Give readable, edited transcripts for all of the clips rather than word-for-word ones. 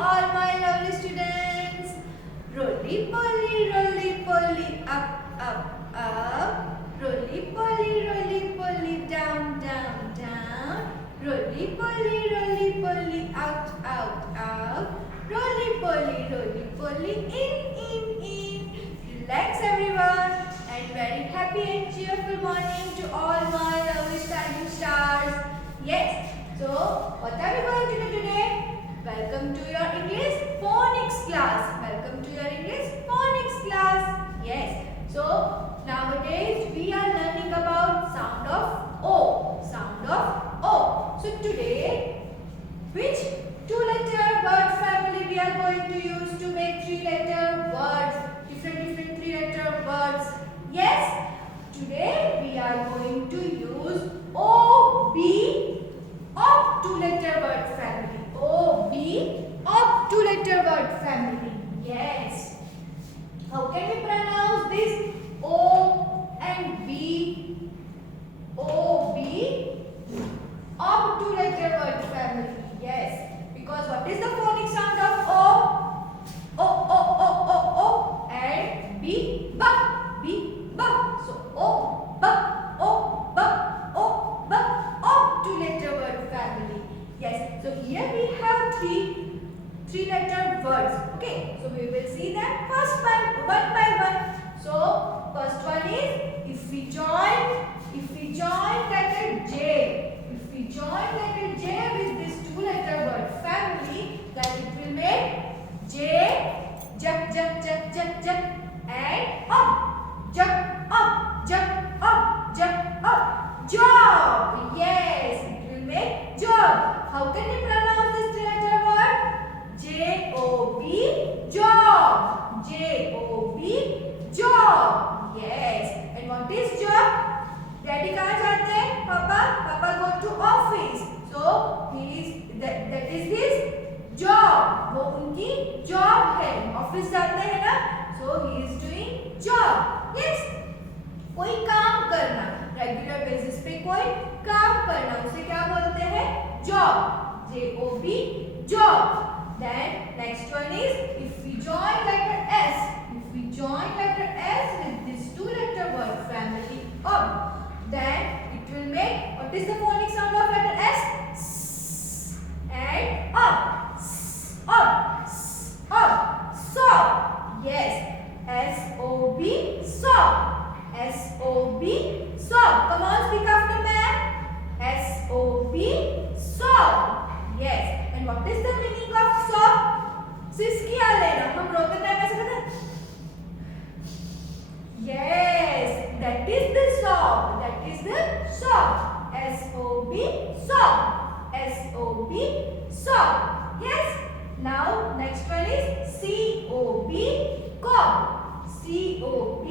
all my lovely students. Roly poly, up. Roly poly, down, down. Roly poly, out. Roly poly, in. Relax everyone and very happy and cheerful morning to all my lovely shining stars. Yes, so what are we going to do today? Welcome to your English phonics class. Yes, so nowadays we are learning about sound of O. So today, which two-letter word family we are going to use to make three-letter words? Different three-letter words. Yes, today we are going to use O-B of two-letter word family. O-B of two-letter word family. Yes. How can we pronounce this O and B? O-B of two-letter word family. Yes. Because what is the phonic sound of O? O and B, B. So O, B, of two-letter word family. Yes. So here we have three-letter words. Okay. So we will see them one by one. So first one is if we join letter J. If we join letter J with this two-letter word family, then it will make J, and up, job. Yes, it will make job. How can we pronounce this three-letter word? J-O-B, job. J-O-B, job. Yes. And what is job? Daddy कहाँ जाते हैं? Papa go to office. So that is his job. वो उनकी job है. Office जाते हैं ना? So he is doing job. Yes. कोई काम करना. Regular basis पे कोई काम करना. उसे क्या बोलते हैं? Job. J-O-B, job. Then next one is if we join letter S. If we join letter S with this two-letter word family of, then it will make, what is the phonic sound of letter S? S and up. Sob. Yes. S-O-B, sob. S-O-B, sob. Come on, speak after me. S-O-B, sob. Yes. And what is the meaning of sob? सिसकिया लेना. हम रोते time ऐसे करते हैं. Yes, that is the sob. S-O-B, sob. S-O-B, sob. Yes. Now next one is C-O-B, cob. C-O-B,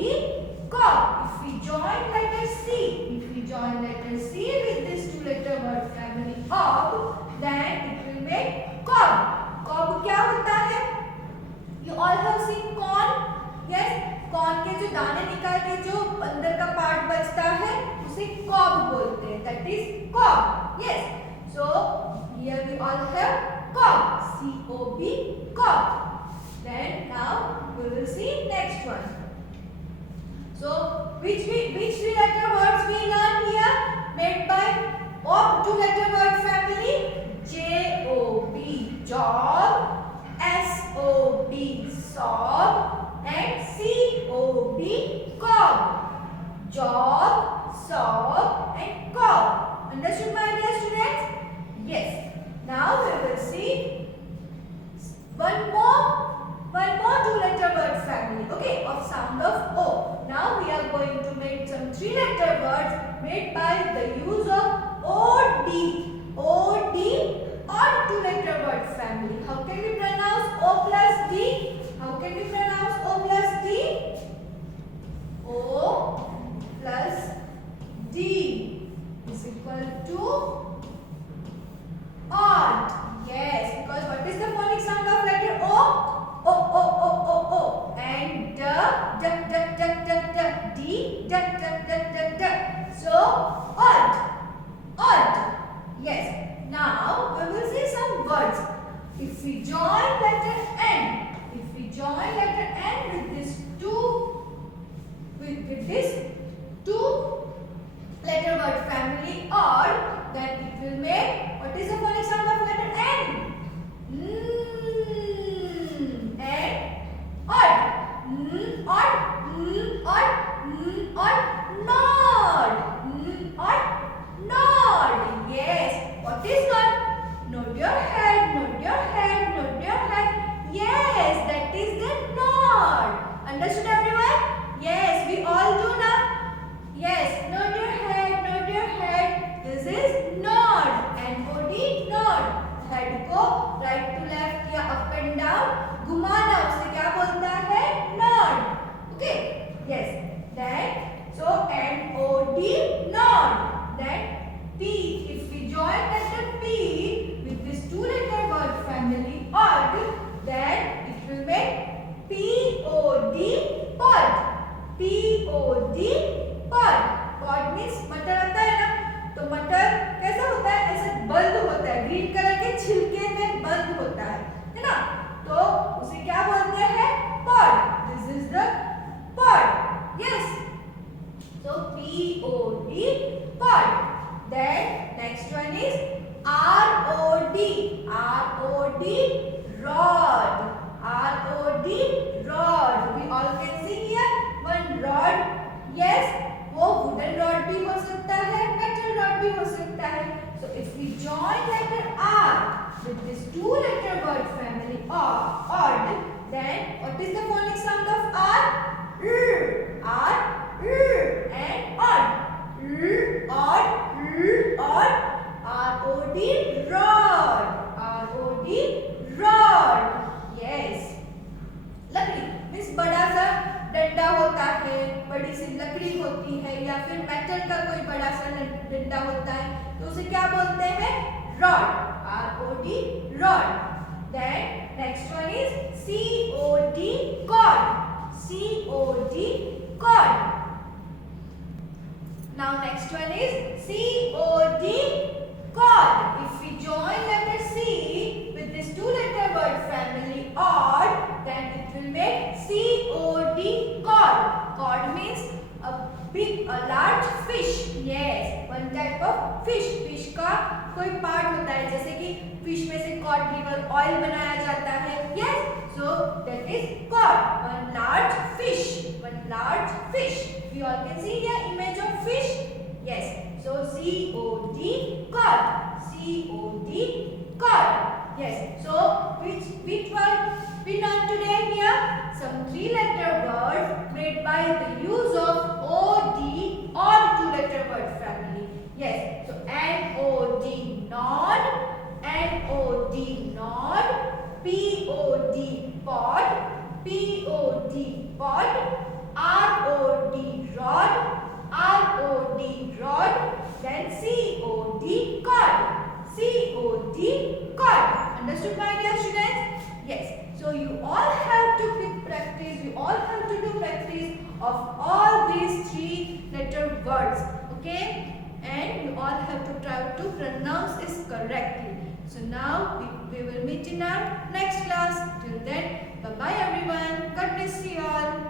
cob. If we join letter C with this two-letter word family of, then it will make cob. Cob क्या होता है? You all have seen corn. Yes. Corn के जो दाने निकाल के जो अंदर का पार्ट बचता है उसे कॉब बोलते हैं. That is cob. Yes. So here we all have cob. C-O-B, cob. Then now we will see next one. So which three-letter words we learn here made by of two-letter word family? J-O-B, job. S-O-B, sob. And C-O-B, cob. Job, sob and cob. Understood, my dear students? Yes. Now we will see one more two-letter word family, okay, of sound of O. Now we are going to make some three-letter words made by the use of O-D. O-D or two-letter word family. How can we pronounce O plus D? How can we pronounce O plus D? O plus D is equal to odd. Yes, because what is the phonic sound of letter O? O. And D, So odd. Yes. Now we will see some words. If if we join letter N, with this two letter word family odd, then it will make, what is the phonic sound of letter N? And odd. Odd, nod. Yes. What is nod? Nod your head. Yes, that is the nod. Understood, everyone? Yes, we all do now. Yes, nod your head. This is nod. N-O-D, nod. Head को right to left या up and down घुमाना, उसे क्या बोलता है? Nod. Okay, yes. Then so N-O-D, nod. Then P, if we join letter P with this two letter word family odd, then it will make P-O-D, pod. P-O-D, pod. pod means मटर आता है ना, तो मटर कैसा होता है? ऐसे बंद होता है, ग्रीन कलर के छिलके में बंद होता है ना, तो उसे क्या बोलते हैं? pod. This is the pod. Yes. So P-O-D, pod. Then next one is R-O-D. R-O-D, rod. R-O-D, rod. We all can see here one rod. Yes, वो wooden rod भी हो सकता है, metal rod भी हो सकता है. So if we join letter R with this two letter word family odd, then what is the phonic sound of R? R, and odd. Odd, R-O-D, rod. R-O-D, rod. Yes. लकड़ी means बड़ा सा डंडा होता है, बड़ी सी लकड़ी होती है, या फिर मेटल का कोई बड़ा सा डंडा होता है, तो उसे क्या बोलते हैं? Rod. R-O-D, rod. Then next one is C-O-D, cord. C-O-D, cord. Now next one is C-O-D, cord. If we join letter C with this two letter word family odd, then it will make C-O-D, cod. Cod means a large fish. Yes, one type of fish. Fish का कोई part होता है, जैसे कि fish में से cod liver oil बनाया जाता है. Yes, so that is cod. One large fish. We all can see here image of fish. Yes, so C-O-D, cod. C-O-D, cod. Yes, so which word we learned today here? Some three-letter words made by the use of O-D, odd two-letter word family. Yes, so N-O-D, nod. N-O-D, nod. P-O-D, pod. P-O-D, pod. R-O-D, rod. R-O-D, rod. Then C-O-D, cod. C-O-D, cod. Understood, my dear students? Yes. So you all have to practice. You all have to do practice of all these three-letter words. Okay? And you all have to try to pronounce this correctly. So now we will meet in our next class. Till then, bye bye everyone. God bless you all.